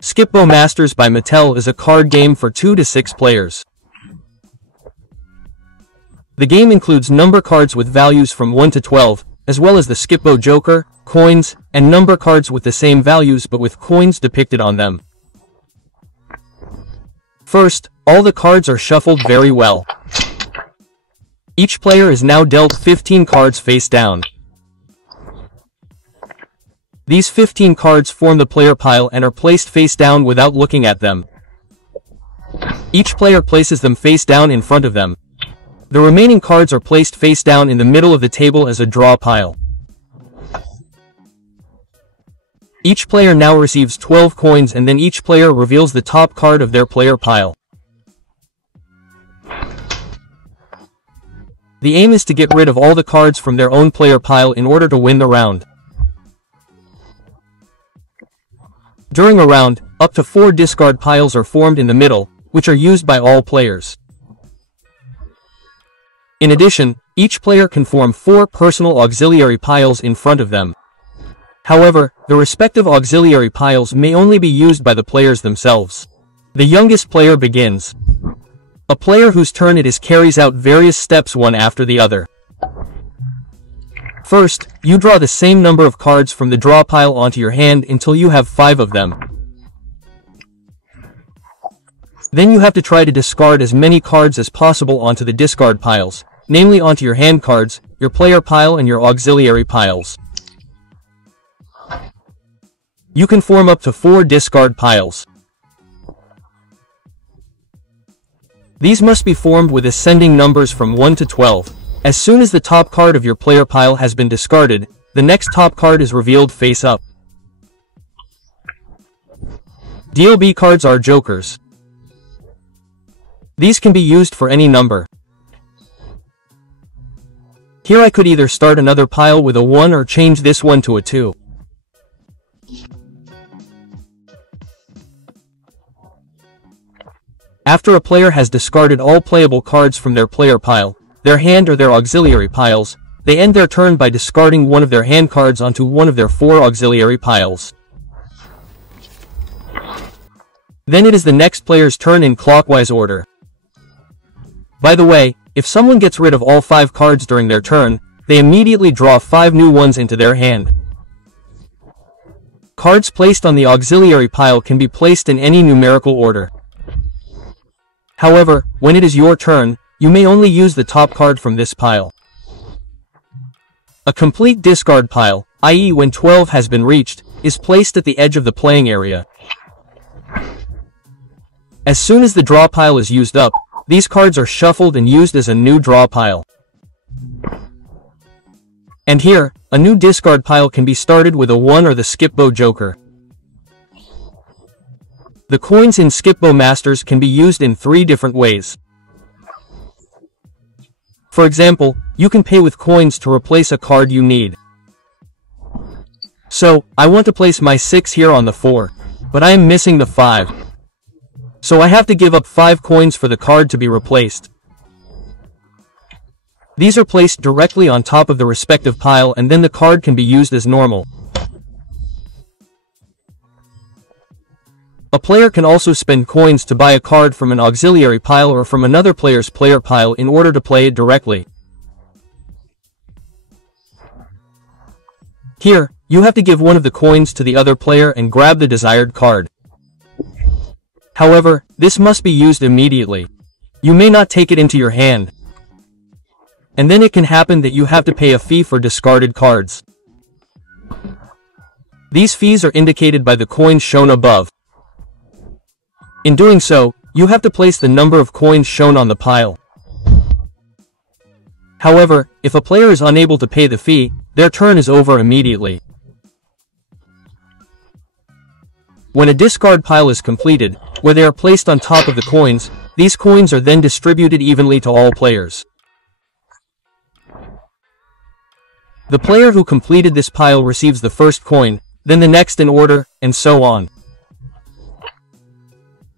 Skipbo Masters by Mattel is a card game for 2 to 6 players. The game includes number cards with values from 1 to 12, as well as the skipbo joker, coins, and number cards with the same values but with coins depicted on them. First, all the cards are shuffled very well. Each player is now dealt 15 cards face down. These 15 cards form the player pile and are placed face down without looking at them. Each player places them face down in front of them. The remaining cards are placed face down in the middle of the table as a draw pile. Each player now receives 12 coins, and then each player reveals the top card of their player pile. The aim is to get rid of all the cards from their own player pile in order to win the round. During a round, up to 4 discard piles are formed in the middle, which are used by all players. In addition, each player can form 4 personal auxiliary piles in front of them. However, the respective auxiliary piles may only be used by the players themselves. The youngest player begins. A player whose turn it is carries out various steps one after the other. First, you draw the same number of cards from the draw pile onto your hand until you have 5 of them. Then you have to try to discard as many cards as possible onto the discard piles, namely onto your hand cards, your player pile, and your auxiliary piles. You can form up to 4 discard piles. These must be formed with ascending numbers from 1 to 12. As soon as the top card of your player pile has been discarded, the next top card is revealed face up. DLB cards are jokers. These can be used for any number. Here I could either start another pile with a 1 or change this one to a 2. After a player has discarded all playable cards from their player pile, their hand or their auxiliary piles, they end their turn by discarding one of their hand cards onto one of their 4 auxiliary piles. Then it is the next player's turn in clockwise order. By the way, if someone gets rid of all 5 cards during their turn, they immediately draw 5 new ones into their hand. Cards placed on the auxiliary pile can be placed in any numerical order. However, when it is your turn, you may only use the top card from this pile. A complete discard pile, i.e. when 12 has been reached, is placed at the edge of the playing area. As soon as the draw pile is used up, these cards are shuffled and used as a new draw pile. And here, a new discard pile can be started with a 1 or the skipbo joker. The coins in Skipbo Masters can be used in 3 different ways. For example, you can pay with coins to replace a card you need. So, I want to place my 6 here on the 4, but I am missing the 5. So I have to give up 5 coins for the card to be replaced. These are placed directly on top of the respective pile, and then the card can be used as normal. A player can also spend coins to buy a card from an auxiliary pile or from another player's player pile in order to play it directly. Here, you have to give one of the coins to the other player and grab the desired card. However, this must be used immediately. You may not take it into your hand. And then it can happen that you have to pay a fee for discarded cards. These fees are indicated by the coins shown above. In doing so, you have to place the number of coins shown on the pile. However, if a player is unable to pay the fee, their turn is over immediately. When a discard pile is completed, where they are placed on top of the coins, these coins are then distributed evenly to all players. The player who completed this pile receives the first coin, then the next in order, and so on.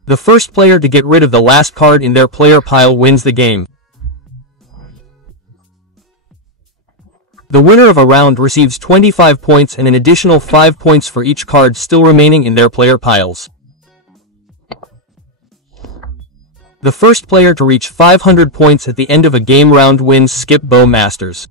The first player to get rid of the last card in their player pile wins the game. The winner of a round receives 25 points and an additional 5 points for each card still remaining in their player piles. The first player to reach 500 points at the end of a game round wins Skipbo Masters.